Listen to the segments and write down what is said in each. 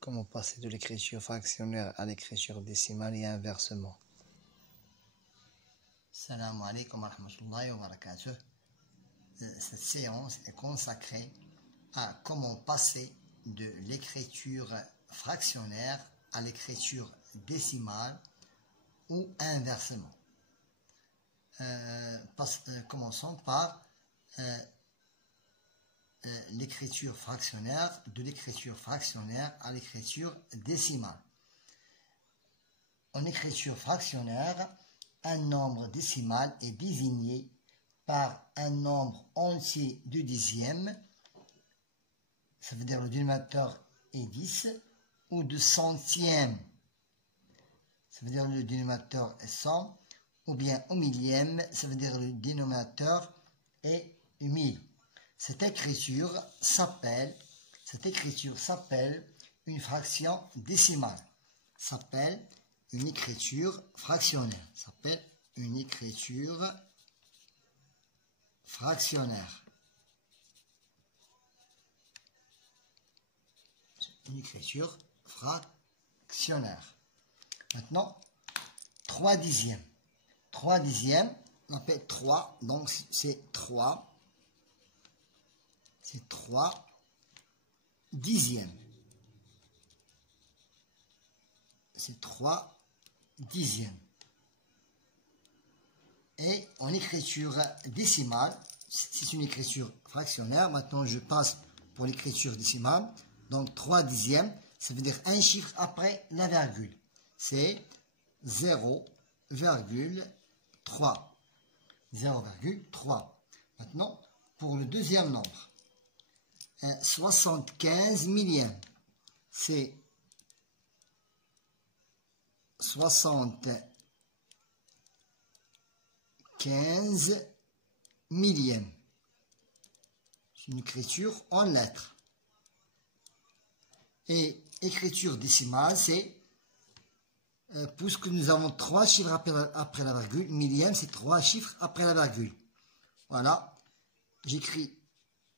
Comment passer de l'écriture fractionnaire à l'écriture décimale et inversement. Salam alaikum wa rahmatullahi wa barakatuh. Cette séance est consacrée à comment passer de l'écriture fractionnaire à l'écriture décimale ou inversement. Commençons par l'écriture fractionnaire, de l'écriture fractionnaire à l'écriture décimale. En écriture fractionnaire, un nombre décimal est désigné par un nombre entier de dixièmes, ça veut dire le dénominateur est 10, ou de centièmes, ça veut dire le dénominateur est 100, ou bien au millième, ça veut dire le dénominateur est 1000. Cette écriture s'appelle une fraction décimale. S'appelle une écriture fractionnaire. S'appelle une écriture fractionnaire. Une écriture fractionnaire. Maintenant, 3 dixièmes. 3 dixièmes, on appelle 3, donc c'est 3. C'est 3 dixièmes. C'est 3 dixièmes. Et en écriture décimale, c'est une écriture fractionnaire. Maintenant, je passe pour l'écriture décimale. Donc, 3 dixièmes, ça veut dire un chiffre après la virgule. C'est 0,3. 0,3. Maintenant, pour le deuxième nombre, 75 millièmes, c'est 75 millièmes. C'est une écriture en lettres. Et écriture décimale, c'est, puisque nous avons 3 chiffres après la virgule, millième, c'est 3 chiffres après la virgule. Voilà, j'écris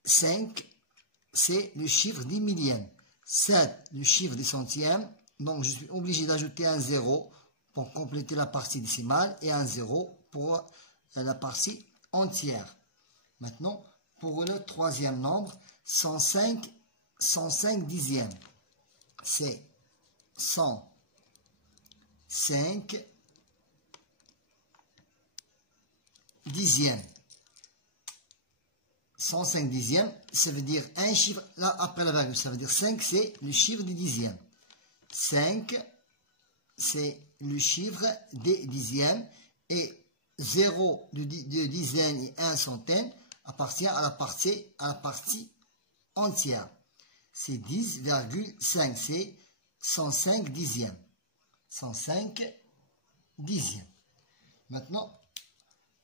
5, c'est le chiffre des millièmes. 7, le chiffre des centièmes. Donc, je suis obligé d'ajouter un 0 pour compléter la partie décimale et un 0 pour la partie entière. Maintenant, pour le troisième nombre, 105 dixièmes. C'est 105 dixièmes. 105 dixièmes, ça veut dire un chiffre là après la virgule. Ça veut dire 5, c'est le chiffre des dixièmes. 5, c'est le chiffre des dixièmes. Et 0 de dizaine et 1 centaine appartient à la partie entière. C'est 10,5, c'est 105 dixièmes. 105 dixièmes. Maintenant,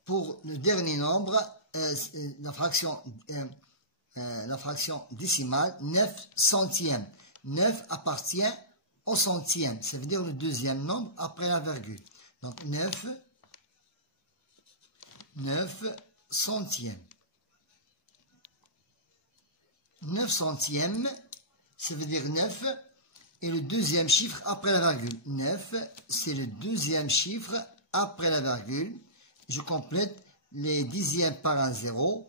pour le dernier nombre, la fraction décimale, 9 centièmes. 9 appartient au centième, ça veut dire le deuxième nombre après la virgule. Donc 9 centièmes. 9 centièmes, ça veut dire 9 et le deuxième chiffre après la virgule. 9, c'est le deuxième chiffre après la virgule. Je complète les dixièmes par un 0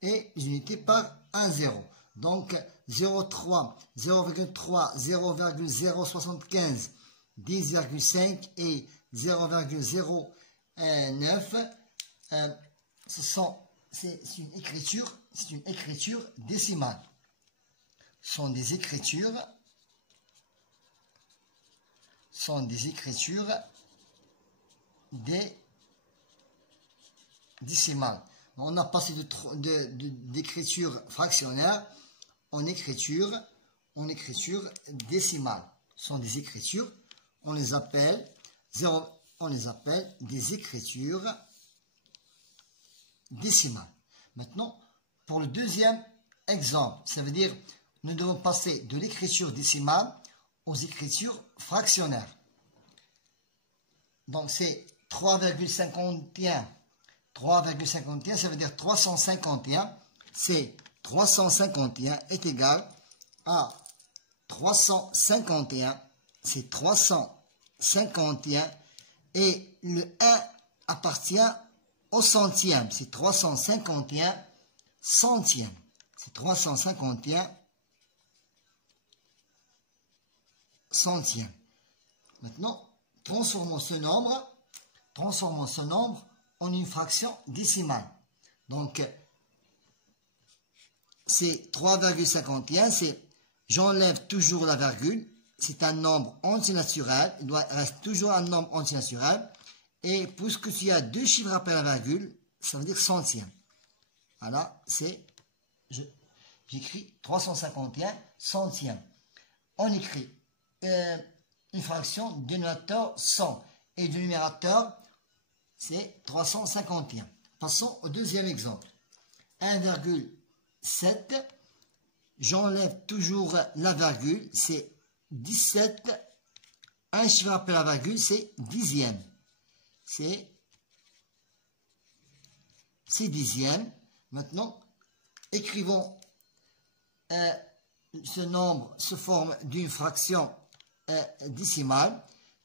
et les unités par un 0. Donc 0,3, 0,3, 0,075, 10,5 et 0,09, c'est une écriture décimale. Ce sont des écritures décimales. On a passé d'écriture fractionnaire en écriture décimale. Ce sont des écritures, on les appelle des écritures décimales. Maintenant, pour le deuxième exemple, ça veut dire nous devons passer de l'écriture décimale aux écritures fractionnaires. Donc c'est 3,51. 3,51, ça veut dire 351. C'est 351 est égal à 351, c'est 351, et le 1 appartient au centième, c'est 351 centièmes, c'est 351 centièmes. Maintenant, transformons ce nombre en une fraction décimale. Donc, c'est 3,51, c'est, j'enlève toujours la virgule, c'est un nombre entier naturel, il doit rester toujours un nombre entier naturel, et puisque tu as deux chiffres après la virgule, ça veut dire centième. Voilà, c'est, j'écris 351 centièmes. On écrit une fraction du dénominateur 100 et du numérateur c'est 351. Passons au deuxième exemple. 1,7, j'enlève toujours la virgule, c'est 17, un chiffre après la virgule, c'est dixième. C'est dixième. Maintenant, écrivons ce nombre sous forme d'une fraction décimale.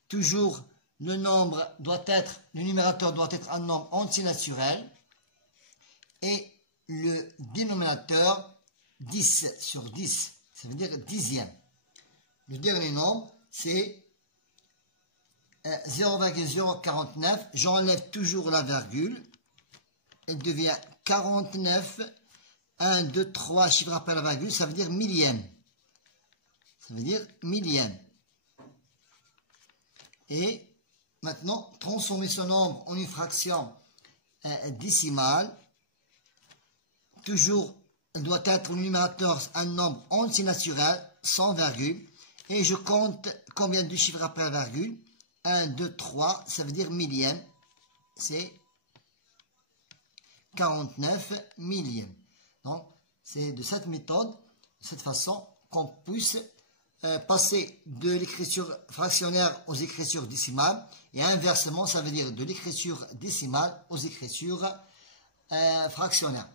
Toujours, le numérateur doit être un nombre entier naturel. Et le dénominateur 10 sur 10, ça veut dire dixième. Le dernier nombre, c'est 0,049. J'enlève toujours la virgule. Elle devient 49. 1, 2, 3 chiffres après la virgule, ça veut dire millième. Ça veut dire millième. Et maintenant, transformer ce nombre en une fraction décimale. Toujours, doit être le numérateur un nombre entier naturel, sans virgule. Et je compte combien de chiffres après la virgule. 1, 2, 3, ça veut dire millième. C'est 49 millièmes. Donc, c'est de cette méthode, de cette façon, qu'on puisse passer de l'écriture fractionnaire aux écritures décimales. Et inversement, ça veut dire de l'écriture décimale aux écritures fractionnaires.